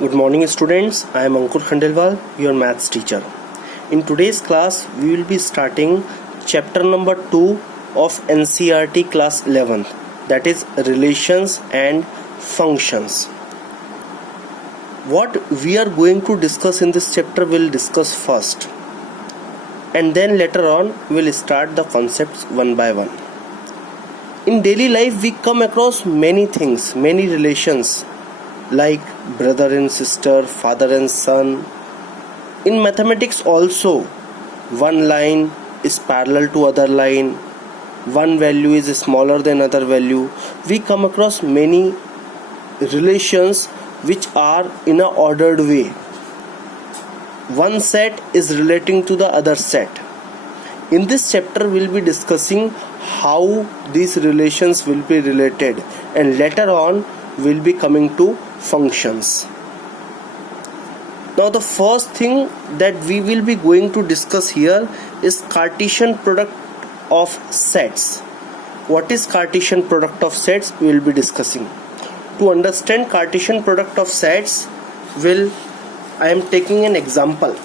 Good morning students, I am Ankur Khandelwal, your maths teacher. In today's class, we will be starting chapter number 2 of NCERT class 11th, that is relations and functions. What we are going to discuss in this chapter we'll discuss first, and then later on we'll start the concepts one by one. In daily life we come across many things, many relations like brother and sister, father and son. In mathematics also, one line is parallel to other line, one value is smaller than other value. We come across many relations which are in a ordered way. One set is relating to the other set. In this chapter we'll be discussing how these relations will be related, and later on we'll be coming to functions. Now the first thing that we will be going to discuss here is Cartesian product of sets. What is Cartesian product of sets? We will be discussing. To understand Cartesian product of sets, I am taking an example,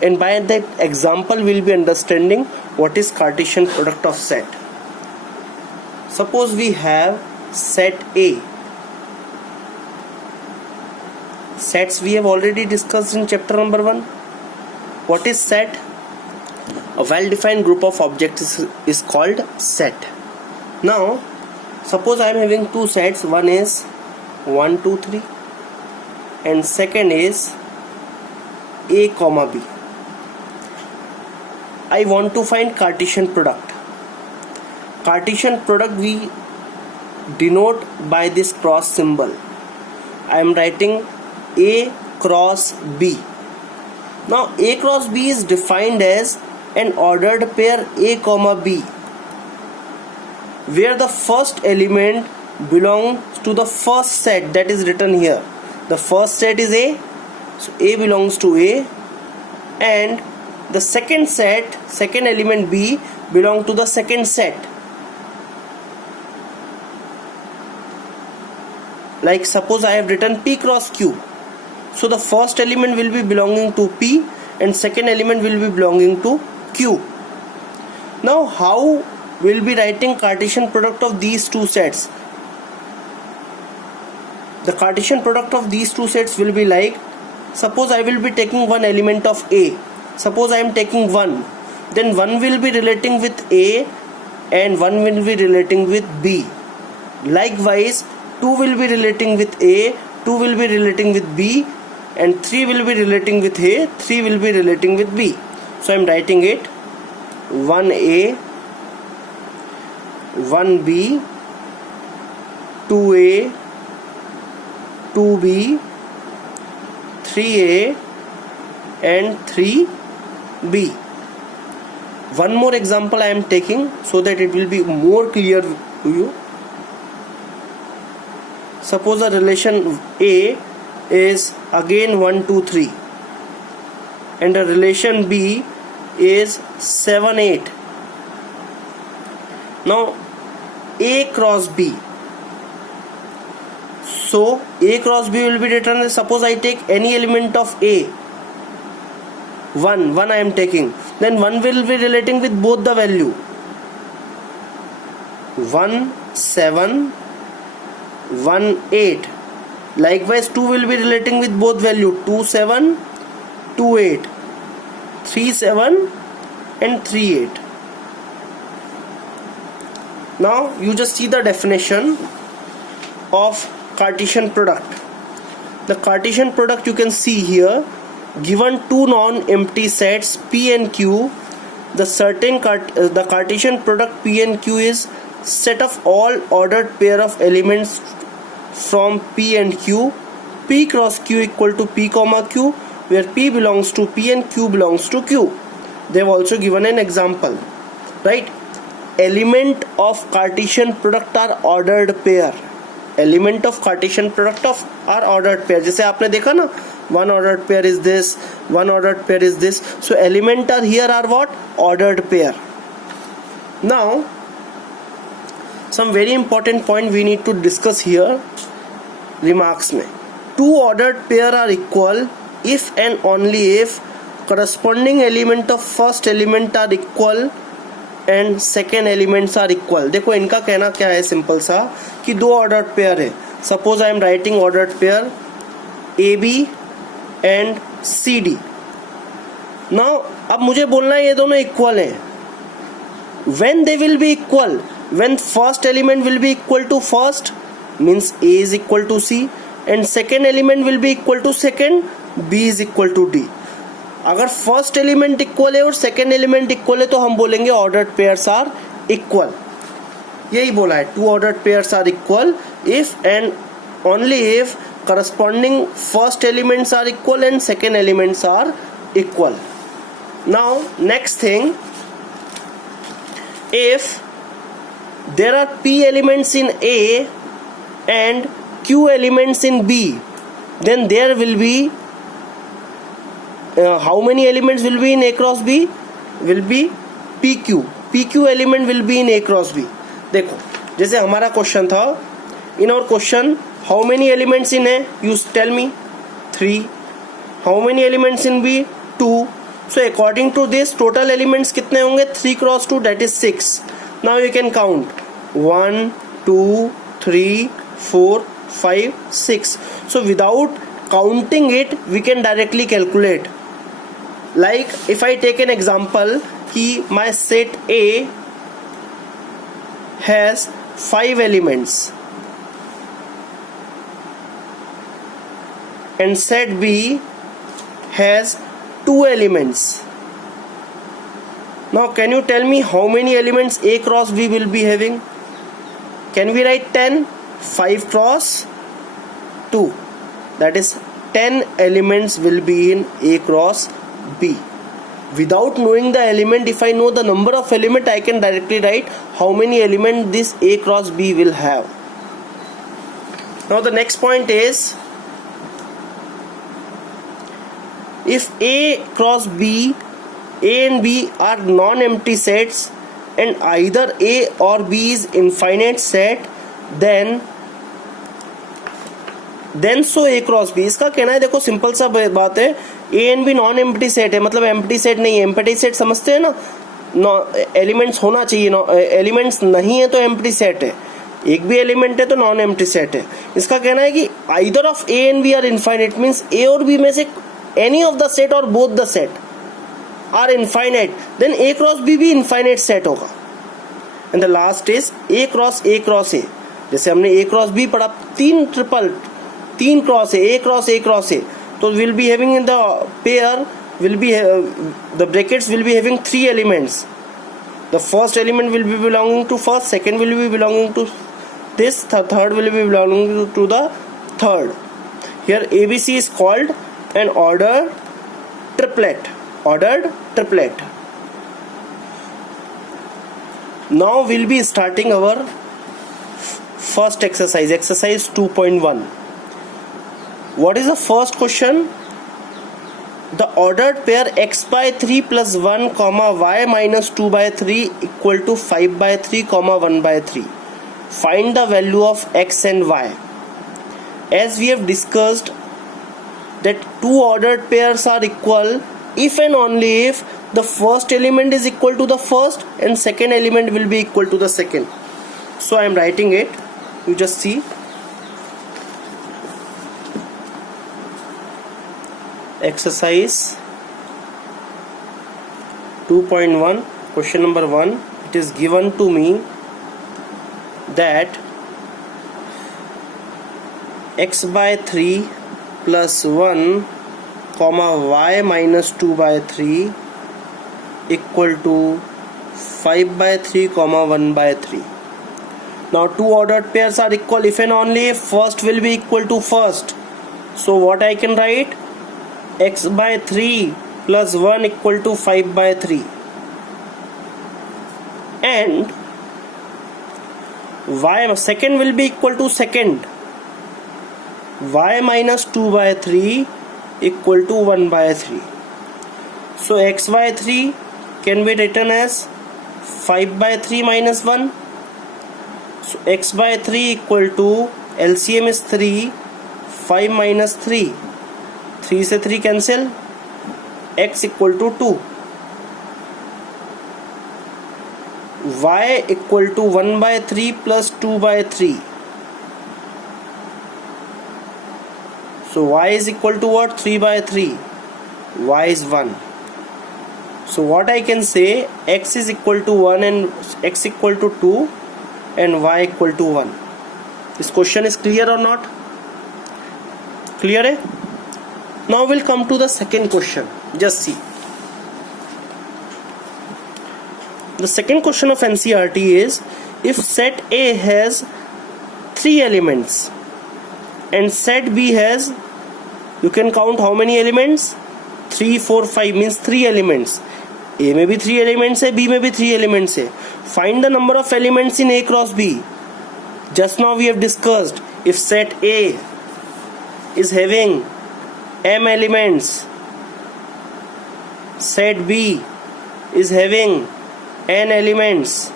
and by that example we'll be understanding what is Cartesian product of set. Suppose we have set A. Sets we have already discussed in chapter number 1. What is set? A well-defined group of objects is called set. Now, suppose I am having two sets. One is 1, 2, 3, and second is A, B. I want to find Cartesian product. Cartesian product we denote by this cross symbol. I am writing A cross B. Now A cross B is defined as an ordered pair A, B, where the first element belongs to the first set that is written here. The first set is A, so A belongs to A, and the second element B belongs to the second set. Like suppose I have written P cross Q. So the first element will be belonging to P and second element will be belonging to Q. Now how we'll be writing Cartesian product of these two sets? The Cartesian product of these two sets will be like, suppose I will be taking one element of A. Suppose I am taking 1. Then 1 will be relating with A and 1 will be relating with B. Likewise, 2 will be relating with A, 2 will be relating with B, and 3 will be relating with A, 3 will be relating with B. So I am writing it 1A, 1B, 2A, 2B, 3A, and 3B. One more example I am taking so that it will be more clear to you. Suppose a relation A is again 1, 2, 3, and a relation B is 7, 8. Now A cross B. So A cross B will be written as, suppose I take any element of A, 1 I am taking, then 1 will be relating with both the value 1, 7, 1, 8. Likewise 2 will be relating with both value 2, 7, 2, 8, 3, 7, and 3, 8. Now you just see the definition of Cartesian product. The Cartesian product you can see here, given two non-empty sets P and Q, the Cartesian product P and Q is set of all ordered pair of elements from P and Q. P cross Q equal to P, Q, where P belongs to P and Q belongs to Q. They have also given an example, right? Element of Cartesian product are ordered pair. Element of Cartesian product of are ordered pair. जैसे आपने देखा ना, one ordered pair is this, one ordered pair is this. So element are here are what? Ordered pair. Now some very important point we need to discuss here remarks में. two ordered pair are equal if and only if corresponding element of first element are equal and second elements are equal. देखो इनका कहना क्या है, simple सा, कि दो ordered pair है. Suppose I am writing ordered pair AB and CD. Now अब मुझे बोलना है ये दोनों इक्वल हैं. When they will be equal, when first element will be equal to first, means A is equal to C, and second element will be equal to second, B is equal to D. अगर first element equal है और second element equal है तो हम बोलेंगे ordered pairs are equal. यही बोला है, two ordered pairs are equal if and only if corresponding first elements are equal and second elements are equal. Now next thing, if there are P elements in A and Q elements in B, then there will be how many elements will be in A cross B? Will be PQ. PQ element will be in A cross B. देखो जैसे हमारा question था, in our question how many elements in A? You tell me. 3. How many elements in B? 2. So according to this total elements कितने होंगे? 3 cross 2, that is 6. Now you can count 1 2 3 4 5 6. So without counting it we can directly calculate. Like if I take an example कि my set A has 5 elements and set B has 2 elements. Now can you tell me how many elements A cross B will be having? Can we write 10? 5 cross 2, that is 10 elements will be in A cross B. Without knowing the element, if I know the number of element, I can directly write how many elements this A cross B will have. Now the next point is, if A cross B, A and B are non-empty sets and either A or B is infinite set, then so A cross B. इसका कहना है, देखो simple सा बात है, A and B non empty set है, मतलब empty set नहीं है. एम्प्टी सेट समझते हैं ना, एलिमेंट्स होना चाहिए, एलिमेंट्स नहीं है तो एम्प्टी सेट है, एक भी एलिमेंट है तो नॉन एम्प्टी सेट है. इसका कहना है कि either of A and B are infinite, means A और B में से any of the set or both the set are infinite, then A cross B भी infinite set होगा. And the last is A cross A. जैसे हमने A cross B पढ़ा, 3 cross है, A cross A, तो will be having in the pair will be the brackets will be having 3 elements. The first element will be belonging to first, second will be belonging to this, third will be belonging to the third. Here ABC is called an ordered triplet. Now we'll be starting our first exercise 2.1. What is the first question? The ordered pair x by 3 plus 1 comma y minus 2 by 3 equal to 5 by 3 comma 1 by 3. Find the value of x and y. As we have discussed that two ordered pairs are equal if and only if the first element is equal to the first and second element will be equal to the second. So I am writing it, you just see. Exercise 2.1, question number 1. It is given to me that x by 3 plus 1 comma y minus 2 by 3 equal to 5 by 3 comma 1 by 3. Now two ordered pairs are equal if and only if first will be equal to first. So what I can write? X by 3 plus 1 equal to 5 by 3, and y second will be equal to second, y minus 2 by 3 equal to 1 by 3. So x by 3 can be written as 5 by 3 minus 1. So x by 3 equal to LCM is 3, 5 minus 3, 3 से 3 cancel, x equal to 2, y equal to 1 by 3 plus 2 by 3. So y is equal to what? 3 by 3. Y is 1. So what I can say, x is equal to 1 and x equal to 2 and y equal to 1. This question is clear or not? Clear hai? Now we'll come to the second question. Just see. The second question of NCERT is, if set A has 3 elements and set B has, you can count how many elements? 3, 4, 5 means 3 elements. A में भी 3 elements है, B में भी 3 elements है. Find the number of elements in A cross B. Just now we have discussed, if set A is having m elements, set B is having n elements,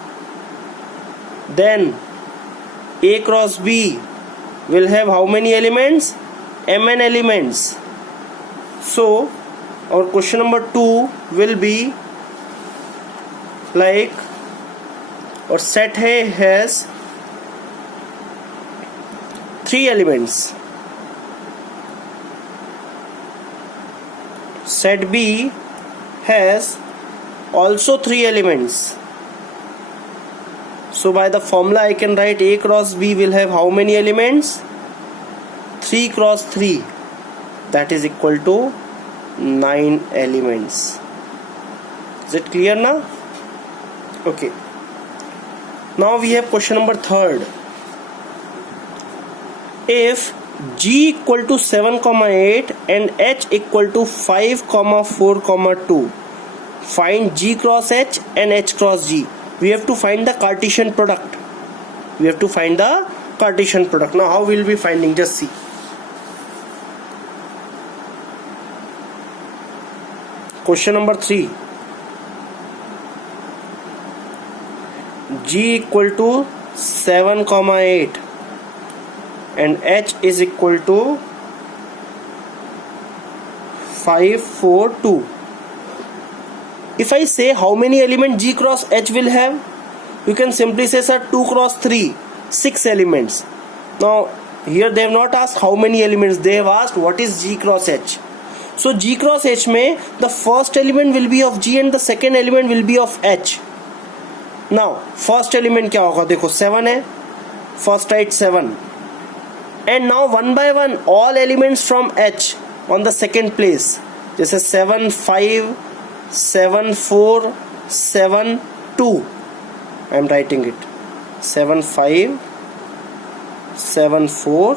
then A cross B will have how many elements? mn elements. So our question number 2 will be like, or set A has 3 elements, set B has also 3 elements. So by the formula I can write A cross B will have how many elements? 3 cross 3, that is equal to 9 elements. Is it clear now? Okay. Now we have question number 3rd. If G equal to 7, 8 and H equal to 5, 4, 2, find G cross H and H cross G. We have to find the Cartesian product. Now how will we be finding? Just see. Question number 3. G equal to 7, 8 and H is equal to 5, 4, 2. If I say how many elements G cross H will have, you can simply say, sir, 2 cross 3, 6 elements. Now here they have not asked how many elements, they have asked what is G cross H. So G cross H में the first element will be of G and the second element will be of H. Now first element क्या होगा? देखो 7 है, first write 7, and now one by one all elements from H on the second place. जैसे 7, 5, 7, 4, 7, 2. I am writing it. 7, 5, 7, 4,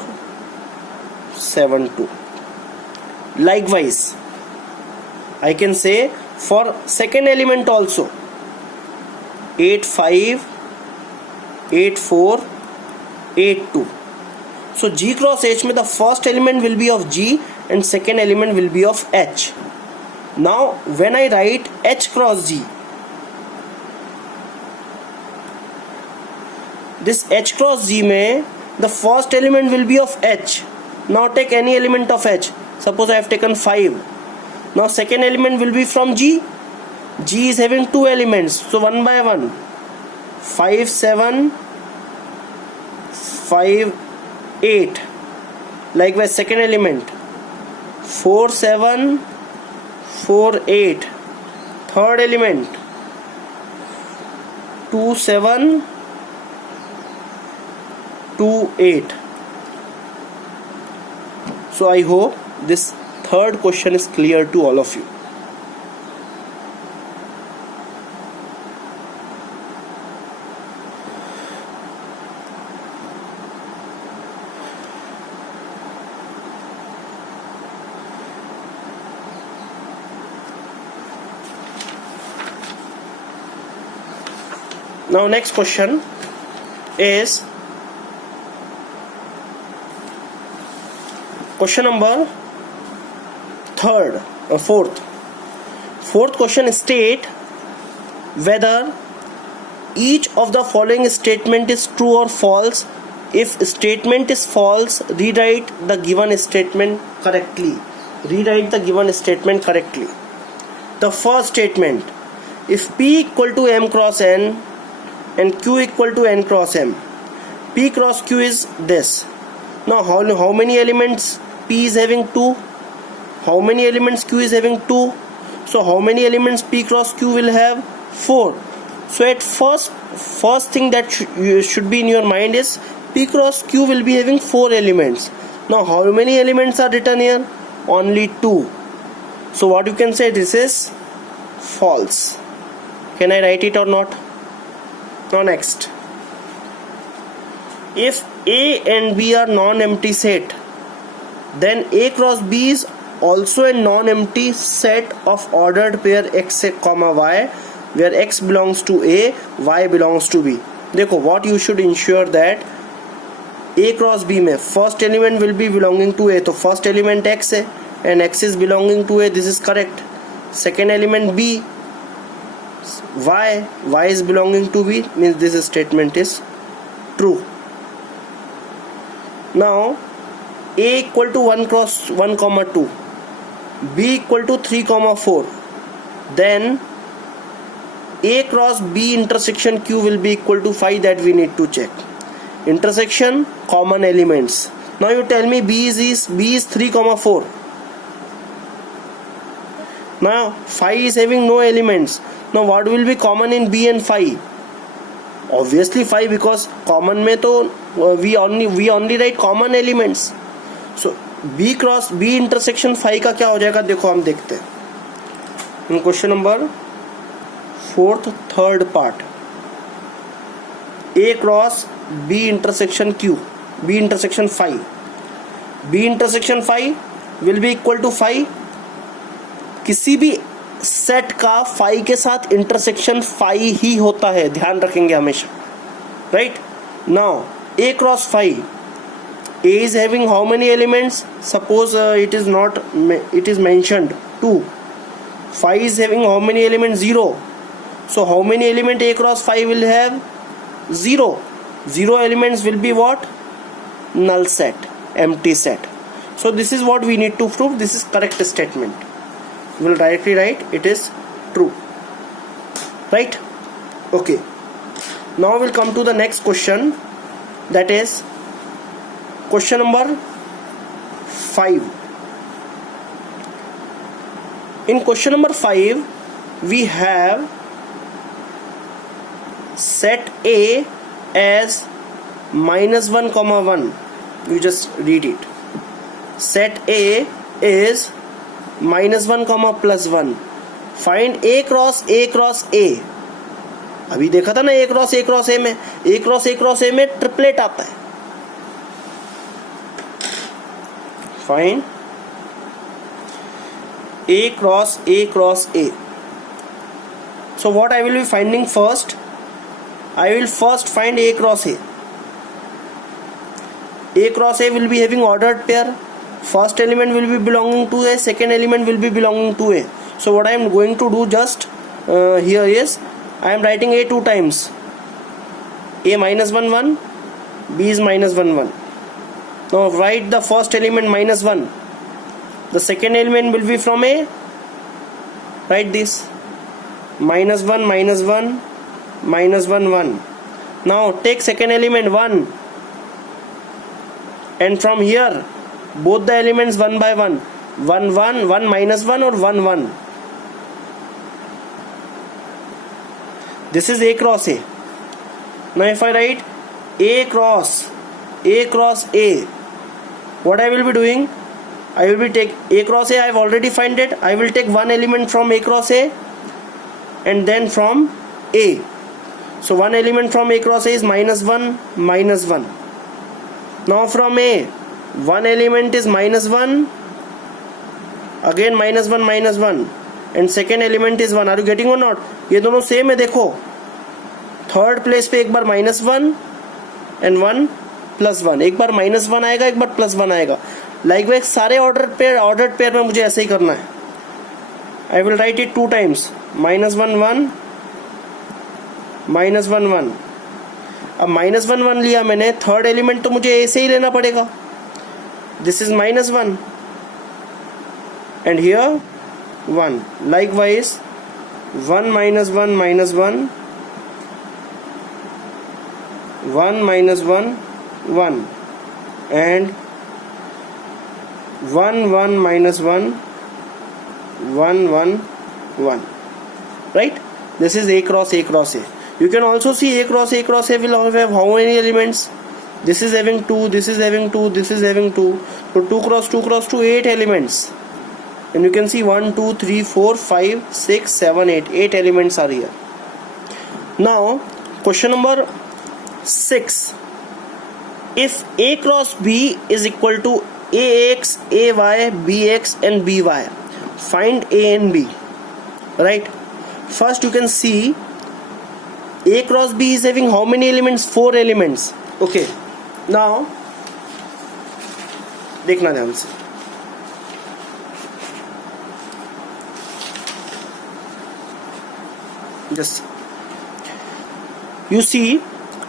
7, 2. Likewise, I can say for second element also 8, 5, 8, 4, 8, 2. So G cross H में the first element will be of G and second element will be of H. Now when I write H cross G, this H cross G में the first element will be of H. Now take any element of H. Suppose I have taken 5. Now second element will be from G. G is having 2 elements, so one by one 5, 7, 5, 8. Likewise second element 4, 7, 4, 8. Third element 2, 7, 2, 8. So I hope this third question is clear to all of you. Now next question is question number fourth. Fourth question state whether each of the following statement is true or false If statement is false, rewrite the given statement correctly. Rewrite the given statement correctly. The first statement, if P equal to M cross N and Q equal to N cross M, P cross Q is this. Now how many elements P is having? 2. How many elements Q is having? 2. So how many elements P cross Q will have? 4. So at first thing that should be in your mind is P cross Q will be having 4 elements. Now how many elements are written here? Only 2. So what you can say, this is false. Can I write it or not? Now next, if A and B are non-empty set, then A cross B is also a non-empty set of ordered pair x comma y, where x belongs to A, y belongs to B. देखो, what you should ensure that A cross B में first element will be belonging to A, तो first element x है and x is belonging to A, this is correct. Second element B, y is belonging to B, means this statement is true. Now A equal to 1 cross 1 comma 2, B equal to 3 comma 4, then A cross B intersection Q will be equal to 5. That we need to check. Intersection, common elements. Now you tell me B is 3 comma 4. Now phi is having no elements. Now what will be common in B and phi? Obviously phi, because common में तो we only write common elements. So B cross B intersection phi का क्या हो जाएगा? देखो हम देखते हैं. In question number 4th third part, A cross B intersection Q, B intersection phi. B intersection phi will be equal to phi. किसी भी सेट का फाई के साथ इंटरसेक्शन फाई ही होता है, ध्यान रखेंगे हमेशा. Right. Now A cross phi, A is having how many elements? Suppose it is mentioned 2. Phi is having how many elements? 0. So how many element A cross phi will have? 0. 0 elements will be what? Null set, empty set. So this is what we need to prove. This is correct statement. We will directly write it is true. Right? Okay. Now we'll come to the next question, that is question number 5. In question number 5 we have set A as -1 comma 1. You just read it. Set A is -1 comma +1. Find A cross A. अभी देखा था ना A cross A में, A cross A में triplet आता है. Find A cross A. So what I will be finding first? I will first find A cross A. A cross A will be having ordered pair. First element will be belonging to A, second element will be belonging to A. So what I am going to do just here is I am writing A 2 times. A -1 1, B is -1 1. Now write the first element -1. The second element will be from A. Write this -1 -1 -1 1. Now take second element 1, and from here both the elements 1 by 1, 1 1 1 -1 or 1 1. This is A cross A. Now if I write A cross A, what I will be doing? I will be take A cross A. I have already find it. I will take one element from A cross A and then from A. So one element from A cross A is -1 -1. Now from A, one element is -1, again -1 -1, and second element is 1. Are you getting or not? ये दोनों same है. देखो third place पे एक बार -1 and 1 +1, एक बार -1 आएगा, एक बार +1 आएगा. लाइकवाइज सारे ऑर्डर्ड पेयर में मुझे ऐसे ही करना है. I will write it 2 times, -1 1 -1 1. अब -1 लिया मैंने, थर्ड एलिमेंट तो मुझे ए से ही लेना पड़ेगा. This is -1 and here 1. Likewise 1 minus 1 minus 1, 1 minus 1 1, and 1 1 minus 1 1 1 1. Right? This is A cross A cross A. You can also see A cross A cross A will have how many elements? This is having 2, this is having 2, this is having 2. So 2 cross 2 cross 2, 8 elements. And you can see 1 2 3 4 5 6 7 8, 8 elements are here. Now question number 6. If A cross B is equal to AX, AY, BX and BY, find A and B. Right? First you can see A cross B is having how many elements? 4 elements. Okay. Now देखना ध्यान से. Just you see,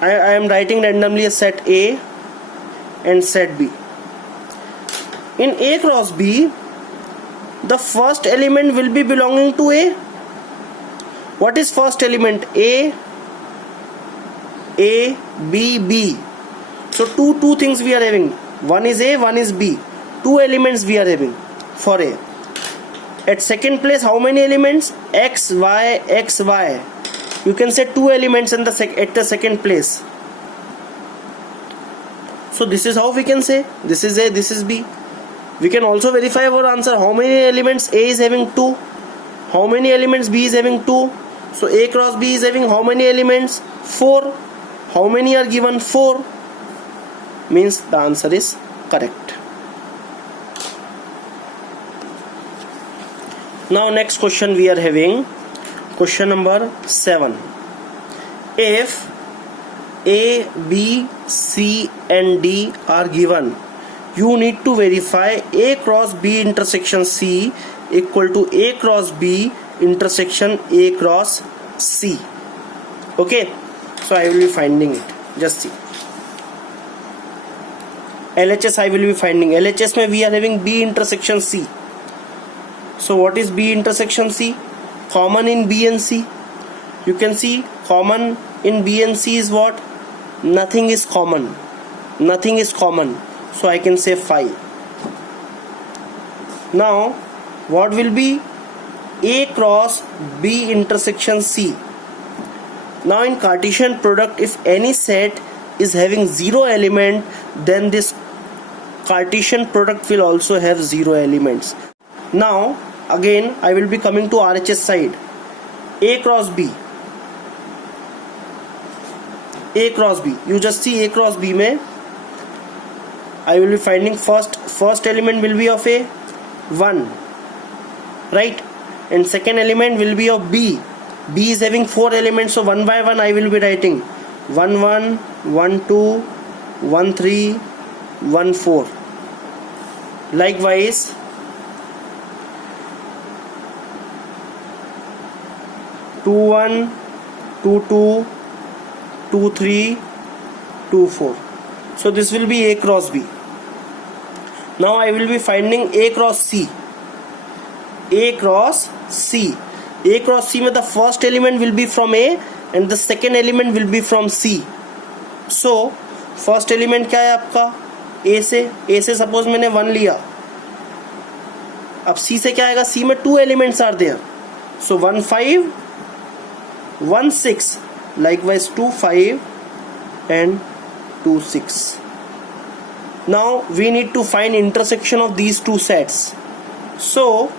I am writing randomly a set A and set B. In A cross B, the first element will be belonging to A. What is first element? A, B, B. So two things we are having. One is A, one is B. 2 elements we are having for A. At second place, how many elements? X, Y, X, Y. You can say 2 elements in at the second place. So this is how we can say this is A, this is B. We can also verify our answer. How many elements A is having? 2. How many elements B is having? 2. So A cross B is having how many elements? 4. How many are given? 4. Means the answer is correct. Now next question we are having, question number 7. If A, B, C and D are given, you need to verify A cross B intersection C equal to A cross B intersection A cross C. Okay, so I will be finding it. Just see. LHS I will be finding. LHS mein we are having B intersection C. So what is B intersection C? Common in B and C. You can see common in B and C is what? Nothing is common. Nothing is common. So I can say 5. Now what will be A cross B intersection C? Now in Cartesian product, if any set is having 0 element, then this Cartesian product will also have 0 elements. Now again I will be coming to RHS side. A cross B. A cross B. You just see A cross B mein I will be finding first element will be of A 1, right, and second element will be of B. B is having 4 elements, so 1 by 1 I will be writing 1 1 1 2 1 3 1 4. Likewise 2 1 2 2 2 3 2 4. So this will be A cross B. Now I will be finding A cross C. A cross C. A cross C में the first element will be from A and the second element will be from C. So first element क्या है आपका? A से suppose मैंने 1 लिया. अब C से क्या आएगा? C में 2 elements are there. So 1 5 1 6. Likewise 2 5 and 2 6. Now we need to find intersection of these two sets. So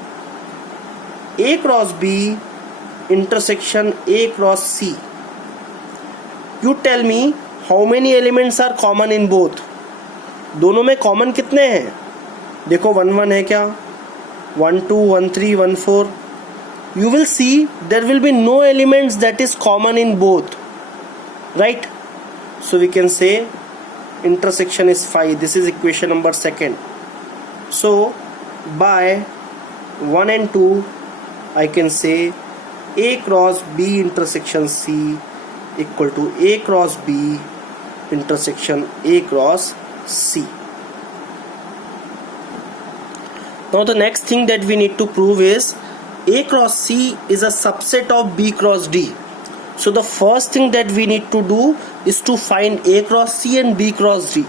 A cross B intersection A cross C. You tell me how many elements are common in both. दोनों में common कितने हैं? देखो 1 1 है क्या? 1 2 1 3 1 4. You will see there will be no elements that is common in both, right? So we can say intersection is 5. This is equation number 2. So by 1 and 2 I can say A cross B intersection C equal to A cross B intersection A cross C. Now the next thing that we need to prove is A cross C is a subset of B cross D. So the first thing that we need to do is to find A cross C and B cross D.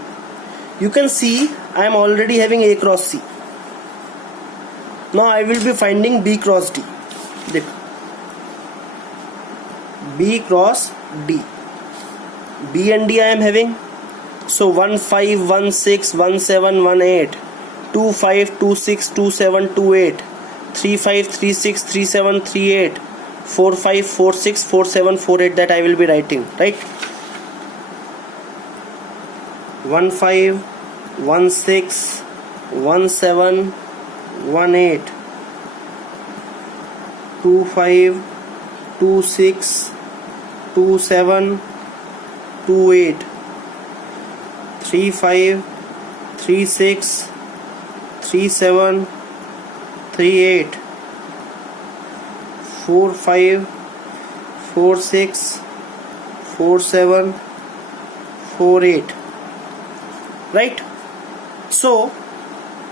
You can see I am already having A cross C. Now I will be finding B cross D. B cross D. B and D I am having. So 1 5 1 6 1 7 1 8 2 5 2 6 2 7 2 8 3 5 3 6 3 7 3 8 4 5 4 6 4 7 4 8 that I will be writing, right? 1 5 1 6 1 7 1 8 2 5 2 6 2 7 2 8 3 5 3 6 3 7 3 8 4 5 4 6 4 7 4 8, right? So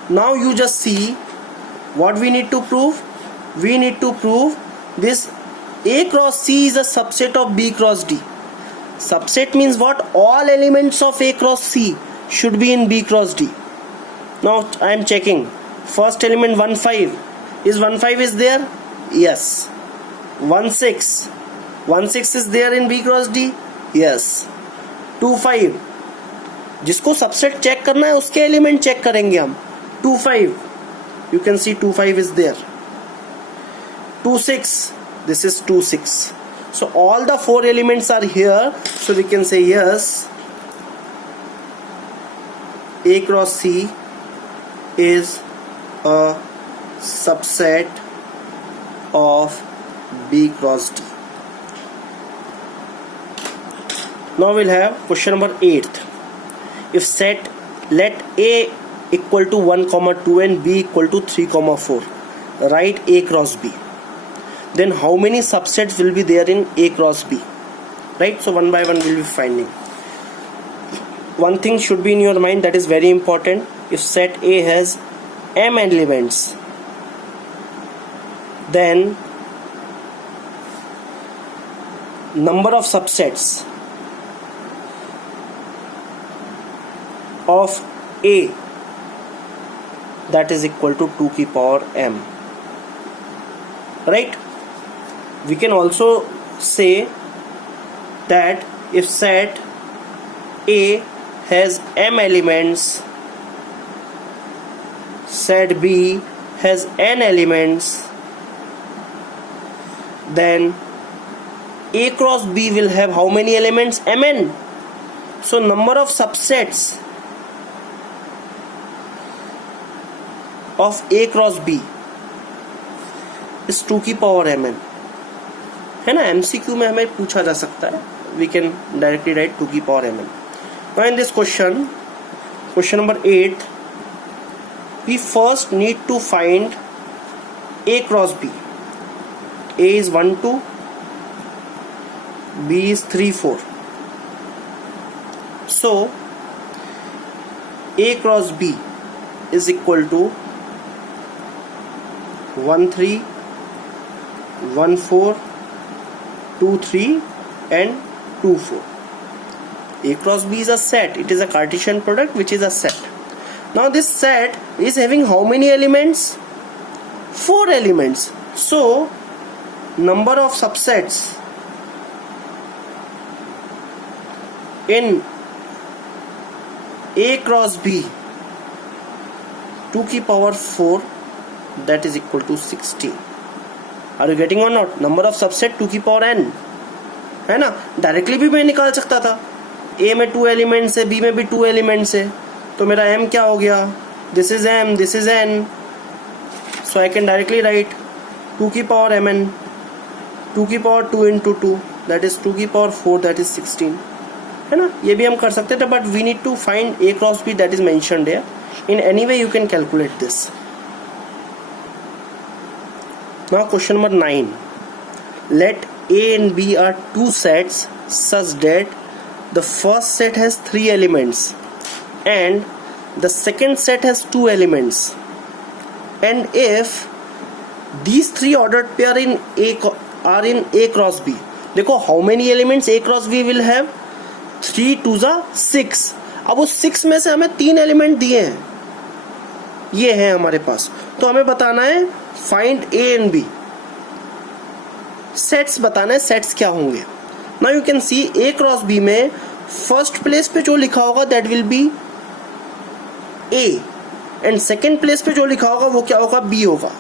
now you just see what we need to prove. We need to prove this A cross C is a subset of B cross D. Subset means what? All elements of A cross C should be in B cross D. Now I am checking. First element 1 5. Is 1 5 is there? Yes. 1 6. 1 6 is there in B cross D? Yes. 2 5. जिसको subset check करना है उसके element check करेंगे हम. 2 5. You can see 2 5 is there. 2 6. This is 2 6. So all the 4 elements are here. So we can say yes, A cross C is a subset of B cross D. Now we'll have question number 8. If set let A equal to 1 comma 2 and B equal to 3 comma 4, write A cross B. Then how many subsets will be there in A cross B, right? So one by one we'll be finding. One thing should be in your mind that is very important. If set A has m elements, then number of subsets of A, that is equal to 2 की power m, right? We can also say that if set A has m elements, set B has n elements, then A cross B will have how many elements? Mn. So number of subsets of A cross B is 2 की power mn, है ना? MCQ में हमें पूछा जा सकता है. We can directly write 2 की power mn. Now in this question number 8, we first need to find A cross B. A is 1 2, B is 3 4. So A cross B is equal to 1 3 1 4 2 3 and 2 4. A cross B is a set. It is a Cartesian product which is a set. Now this set is having how many elements? 4 elements. So number of subsets in A cross B 2 की power 4, that is equal to 16. Are you getting or not? Number of subset 2 की power n, है ना? Directly भी मैं निकाल सकता था. A में 2 एलिमेंट्स है, B में भी 2 एलिमेंट्स है, तो मेरा m क्या हो गया? This is m, this is n. So I can directly write 2 की power mn, 2 की power 2 into 2, that is 2 की power 4, that is 16, है ना? ये भी हम कर सकते थे, but we need to find A cross B that is mentioned here. In any way you can calculate this. Now question number 9. Let A and B are two sets such that the first set has 3 elements and the second set has 2 elements, and if these 3 ordered pair are in A cross B, देखो how many elements A cross B will have, 3 2 6। अब उस 6 में से हमें 3 element दिए हैं, ये है हमारे पास, तो हमें बताना है find A and B, sets बताना है, सेट्स क्या होंगे। Now you can see A cross B में फर्स्ट प्लेस पे जो लिखा होगा that will be A, and second place पे जो लिखा होगा वो क्या होगा, B होगा।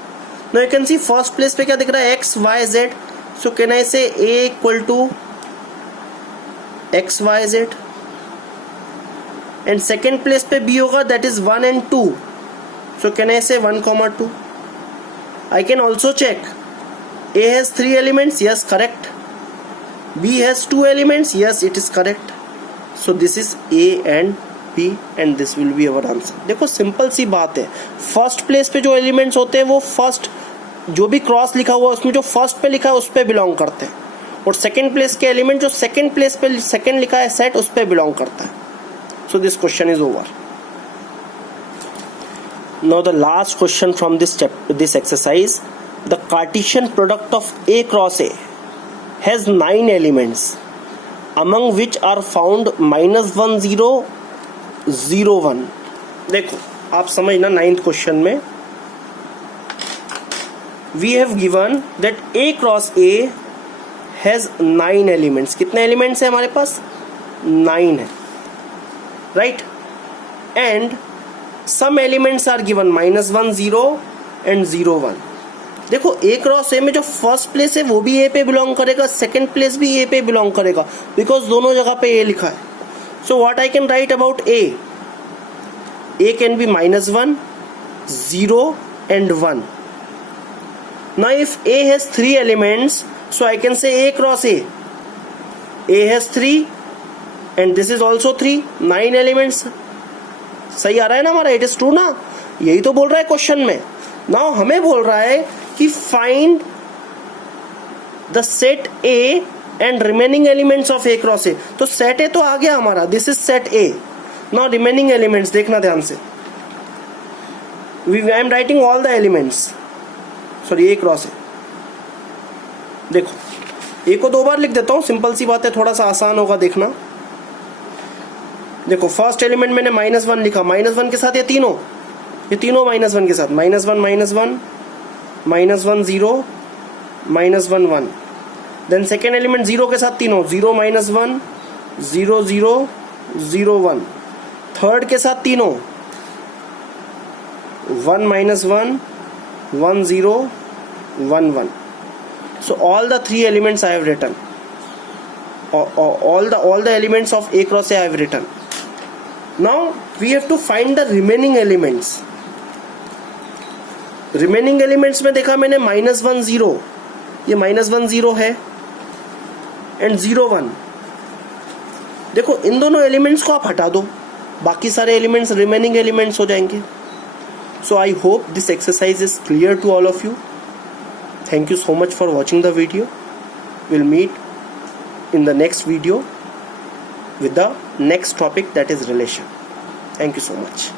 Now you can see first place पे क्या दिख रहा है, X Y Z, so can I say A equal to X Y Z, and second place पे B होगा that is 1 and 2, so can I say 1, 2? I can also check. A has 3 elements, yes, correct. B has 2 elements, yes, it is correct. So this is A and B and this will be our answer. देखो simple सी बात है, first place पे जो elements होते हैं वो first, जो भी क्रॉस लिखा हुआ है उसमें जो फर्स्ट पे लिखा है उस पे बिलोंग करते हैं, और सेकेंड प्लेस के एलिमेंट जो सेकेंड प्लेस पे सेकेंड लिखा है सेट उस पे बिलोंग करता है। So this question is over. Now the last question from this exercise, the Cartesian product of A cross A has 9 elements, among which are found -1 0 0 1। देखो आप समझना, 9th क्वेश्चन में we have given that A cross A has 9 elements। कितने elements है हमारे पास, 9 है, right, and some elements are given -1 0 and 0 1। देखो A क्रॉस A में जो फर्स्ट प्लेस है वो भी A पे बिलोंग करेगा, सेकेंड प्लेस भी A पे बिलोंग करेगा, बिकॉज दोनों जगह पे A लिखा है। So what I can write about A can be -1 0 and 1। Now if A has 3 elements, so I can say A cross A has 3 and this is also 3, 9 elements. सही आ रहा है ना हमारा, इट इज ट्रू ना, यही तो बोल रहा है क्वेश्चन में। नाउ हमें बोल रहा है कि find the set A and remaining elements of A cross A। तो सेट A तो आ गया हमारा, this is set A। Now remaining elements देखना ध्यान से, I am writing all the elements, sorry A cross A। देखो A को 2 बार लिख देता हूं, सिंपल सी बात है, थोड़ा सा आसान होगा देखना। देखो फर्स्ट एलिमेंट मैंने -1 लिखा, -1 के साथ ये तीनों -1 के साथ, -1 -1 -1 0 -1 1। देन सेकेंड एलिमेंट 0 के साथ तीनों 0 -1 0 0 0 1। थर्ड के साथ तीनों 1 -1 1 0 1 1। So all the 3 elements I have written, all the elements of A cross A I have written. Now we have to find the remaining elements. Remaining elements में देखा मैंने -1 0, ये -1 0 है, एंड 0 1। देखो इन दोनों एलिमेंट्स को आप हटा दो, बाकी सारे एलिमेंट्स रिमेनिंग एलिमेंट्स हो जाएंगे। So I hope this exercise is clear to all of you. Thank you so much for watching the video. We'll meet in the next video with the next topic, that is relation. Thank you so much.